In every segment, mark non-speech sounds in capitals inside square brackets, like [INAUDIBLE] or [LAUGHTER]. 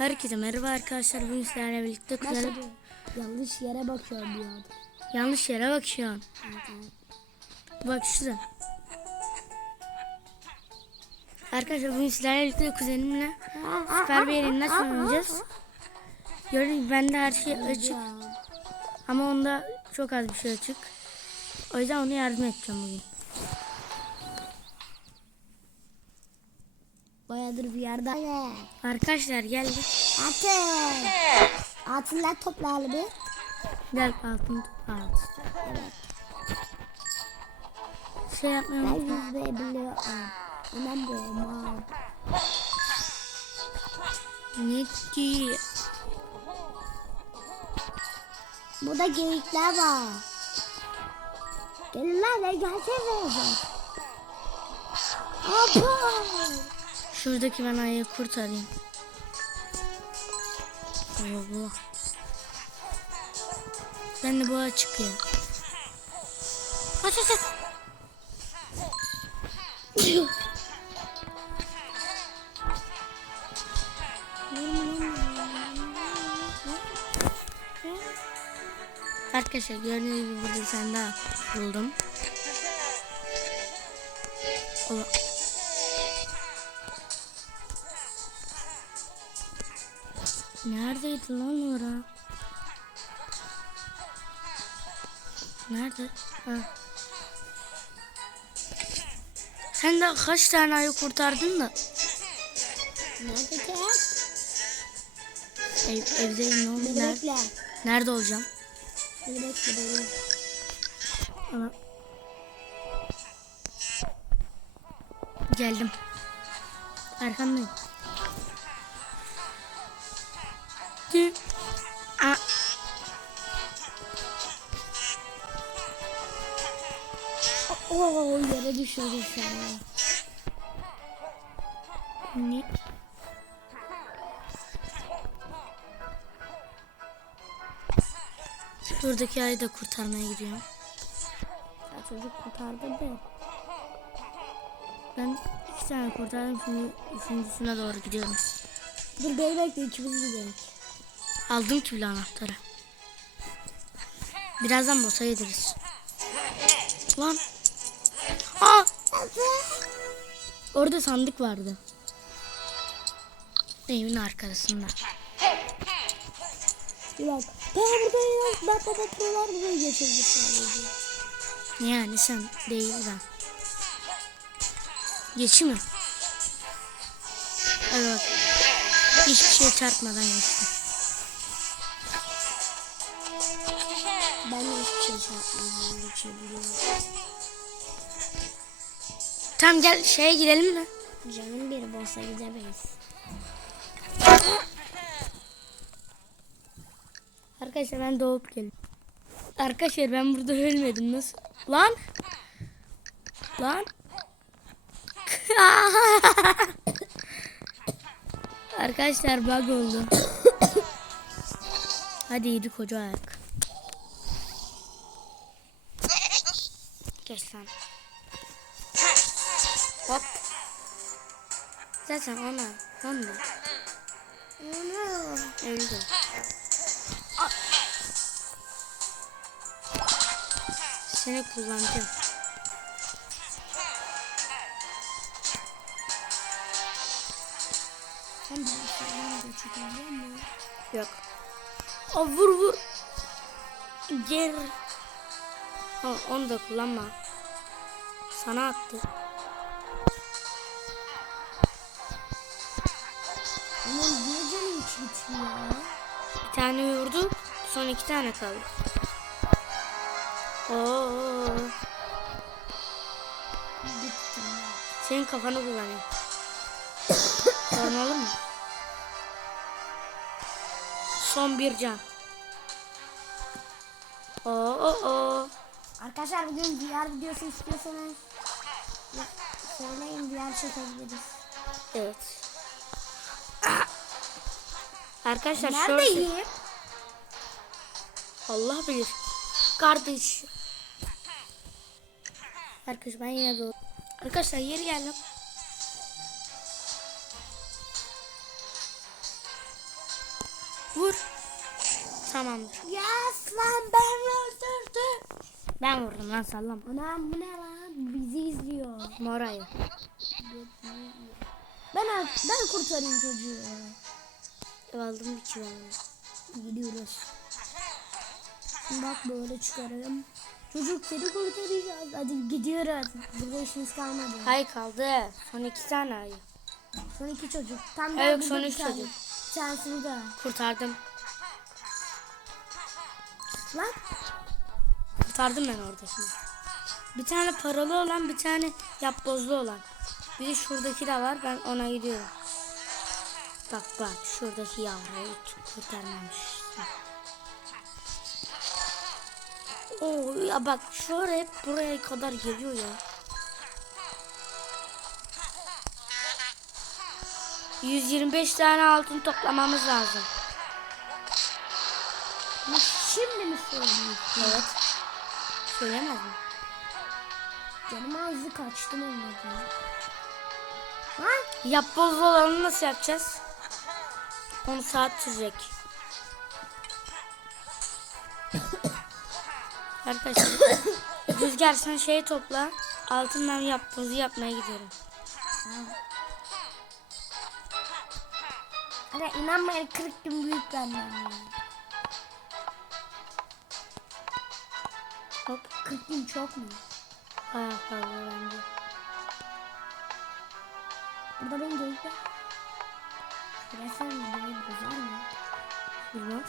Herkese merhaba arkadaşlar. Bugün sizlerle birlikte diyor? Yanlış yere bakıyorum an. Yanlış yere bak şu an. Bak şurada. Arkadaşlar bugün sizlerle birlikte kuzenimle süper bir yerinden oynayacağız. Gördüğünüz gibi bende her şey açık. Ama onda çok az bir şey açık. O yüzden ona yardım edeceğim bugün. Bayadır bir yerde. Evet. Arkadaşlar geldik. Atın. Atınlar toplayalım bir. Gel altın topla. Evet. Şey yapmayı Ben unutma. yüzde biliyorum. Anam bu aman. Ne ki? Burada geyikler var. Gelin lan ne gelsene. Apa. Şuradaki ben ayıyı kurtarayım. Allah. Ben de bu açık ya. Aç aç aç. Arkadaşlar gördüğünüz gibi burada tane daha buldum. Neredeydi lan ora? Nerede? Ha. Sen de kaç tane ayı kurtardın da? Nerede ki? Ev, evdeyim ne oldu? Nerede, nerede olacağım? Bekle beni. Ana. Geldim. Arkandayım. Yere düşürdü seni. Ne? Şuradaki ayı da kurtarmaya gidiyorum. Ya çocuk kurtardı be. Ben iki tane kurtardım şimdi üçüncüsüne doğru gidiyorum. Dur beni bekle ikimiz gidelim. Aldım ki bile anahtarı. Birazdan bossa yediririz. Lan. Aa! Orada sandık vardı. Evin arkasında. Bak. Ben buradayım. Ben baba prolar buraya getirdik sadece. Yani sen değil ben. Geçeyim mi? Bak. Hiçbir şey çarpmadan geçtim. Ben de hiçbir şey yapmıyorum. Geçebiliyorum. Tamam gel şeye gidelim mi? Canım bir bossa gidemeyiz. Arkadaşlar ben doğup geldim. Arkadaşlar ben burada ölmedim nasıl? Lan! Lan! [LAUGHS] Arkadaşlar bug oldu. Hadi yedi koca ayak. Geç lan. Hop. Zaten ona. Onu da. Öldü. Seni kullanacağım. Sen de bosslarını geçebiliyor musun? Yok. Aa, vur vur. Gel. Ha, onu da kullanma. Sana attı. Son iki tane kaldı. Oo. Senin kafanı kullanayım. Sorun olur mu? Son bir can. Oo, oo, oo. Arkadaşlar bugün diğer videosu istiyorsanız söyleyin diğer çekebiliriz. Evet. Arkadaşlar şöyle Neredeyim? Allah bilir. Kardeş. Arkadaş ben yine doğru. Arkadaşlar yeri geldim. Vur. Tamamdır. Yes lan ben öldürdüm. Ben vurdum lan sallama. Anam bu ne lan? Bizi izliyor. Morayı. Ben ben kurtarayım çocuğu. Aldım bir kilo. Gidiyoruz. Bak böyle çıkarım. Çocuk seni kurtaracağız. Hadi gidiyoruz. Burada işimiz kalmadı. Hay kaldı. Son iki tane ayı. Son iki çocuk. Tam Evet, burada son üç çocuk. Tanesi burada. Kurtardım. Lan Kurtardım ben orada şimdi. Bir tane paralı olan bir tane yapbozlu olan. Bir de şuradaki de var ben ona gidiyorum. Bak bak şuradaki yavruyu kurtarmamış. Oo ya bak ara hep buraya kadar geliyor ya. 125 tane altın toplamamız lazım. şimdi mi söylüyorsun? Evet. Söylemez mi? Canım ağzı kaçtım olmadı. Lan Yapboz olanı nasıl yapacağız? 10 saat sürecek. Arkadaşlar Rüzgar sen şeyi topla. Altından yapbozu yapmaya gidiyorum. Aga inanmayın 40 gün büyük benden. Hop. 40 gün çok mu? Bayağı fazla bence. Burada benim geyik var. Resmen videoyu bozar mı? Bilmem.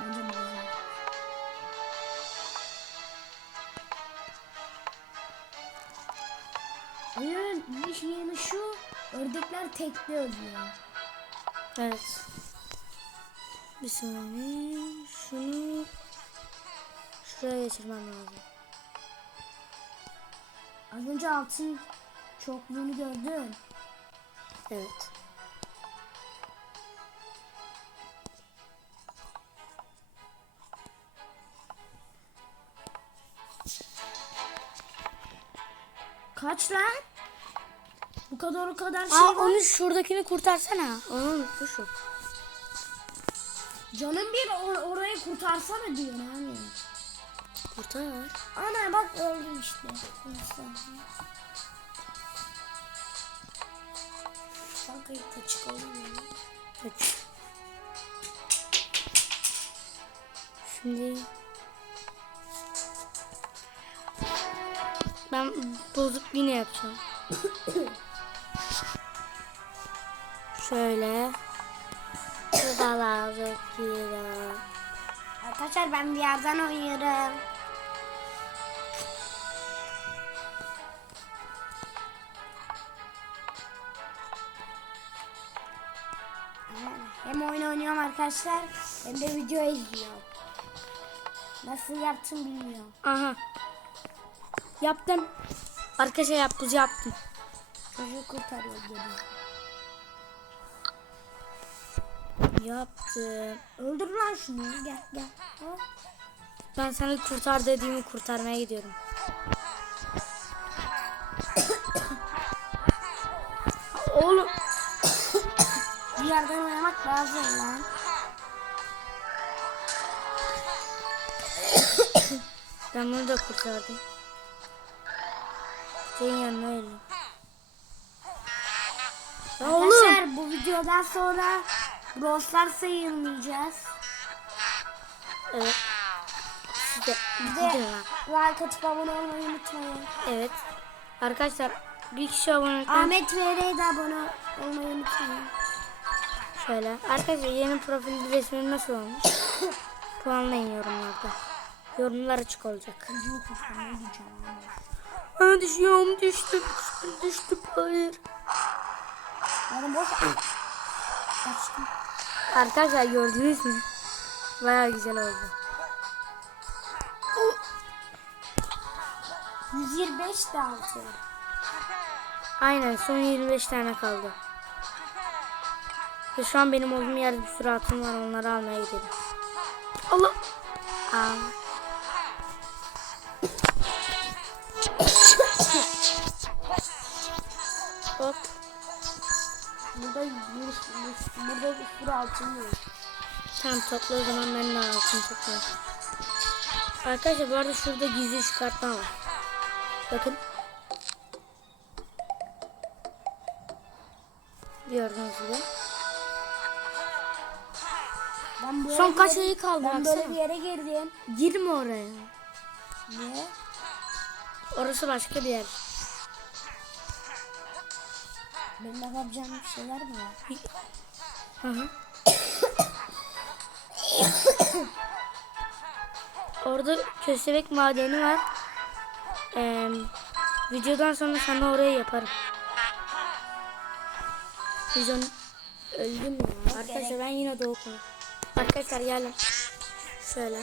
Bence bozar. Oyunun iş yeni şu. Ördekler tekli ölüyor. Evet. Bir saniye. Şunu şuraya geçirmem lazım. Az önce altın çokluğunu gördün. Evet. Kaç lan? Bu kadar o kadar şey Aa var. onu şuradakini kurtarsana. Onu unutmuşum. Canım bir or- orayı kurtarsana diyor hani. Kurtar. Ana bak öldüm işte. Sen kayıtta çıkalım ya. Kaç. Şimdi ben bozuk yine yapacağım. [COUGHS] Şöyle. Şurada kilo. Arkadaşlar ben bir yerden oynuyorum. Hem oyun oynuyorum arkadaşlar hem de video izliyorum. Nasıl yaptım bilmiyorum. Aha. Yaptım. Arkadaşlar yaptım yaptım. Çocuğu kurtarıyor geliyor. Yaptım. Öldür lan şunu gel gel. Hop. Ben sana kurtar dediğimi kurtarmaya gidiyorum. Oğlum. Bir yerden oynamak lazım lan. Ben bunu da kurtardım. Senin yanına oğlum. Arkadaşlar bu videodan sonra Broslar sayılmayacağız. Evet. Siz de, siz de like atıp abone olmayı unutmayın. Evet. Arkadaşlar bir kişi abone. Ahmet VR'ye de abone olmayı unutmayın. Şöyle. Arkadaşlar yeni profil resmi nasıl olmuş? [COUGHS] Puanlayın yorumlarda. Yorumlar açık olacak. Ha düşüyorum düştüm. Düştüm hayır. Yarın boş Kaçtım. Arkadaşlar gördünüz mü? Baya güzel oldu. 125 de altı. Aynen son 25 tane kaldı. Ve şu an benim olduğum yerde bir sürü atım var onları almaya gidelim. Allah. Aa. Hop. Burada bir, burada bir sürü altın var. Tamam topla o zaman ben de altın toplarım. Arkadaşlar bu arada şurada gizli çıkartma var. Bakın. Gördüğünüz gibi. Ben böyle Son kaç ayı kaldı Ben böyle bir yere girdim. Girme oraya. Niye? Orası başka bir yer. Benim yapabileceğim bir şeyler mi var? Hı hı. Orada köstebek madeni var. Ee, videodan sonra sana orayı yaparım. Videonun öldüm ya. Arkadaşlar ben yine doğup Arkadaşlar gelin. Şöyle.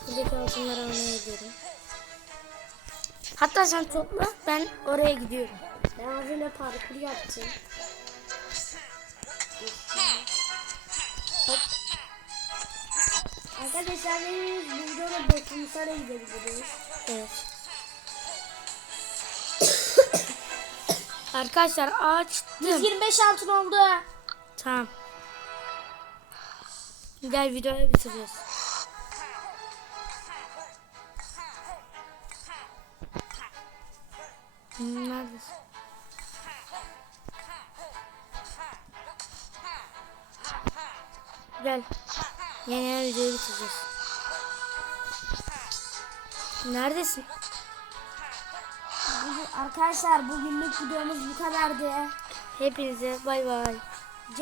Şuradaki altınları almaya gidiyorum. Hatta sen topla ben oraya gidiyorum. Ben az önce parkur yaptım. Arkadaşlar biz bu videoda Beklimusar'a gidebiliriz. Evet. [COUGHS] Arkadaşlar açtım. 125 altın oldu. Tamam. Gel videoyu. Hmm, Neredesin? Gel. Yeni yeni videoyu bitireceğiz. Neredesin? Bugün- Arkadaşlar bugünlük videomuz bu kadardı. Hepinize bay bay.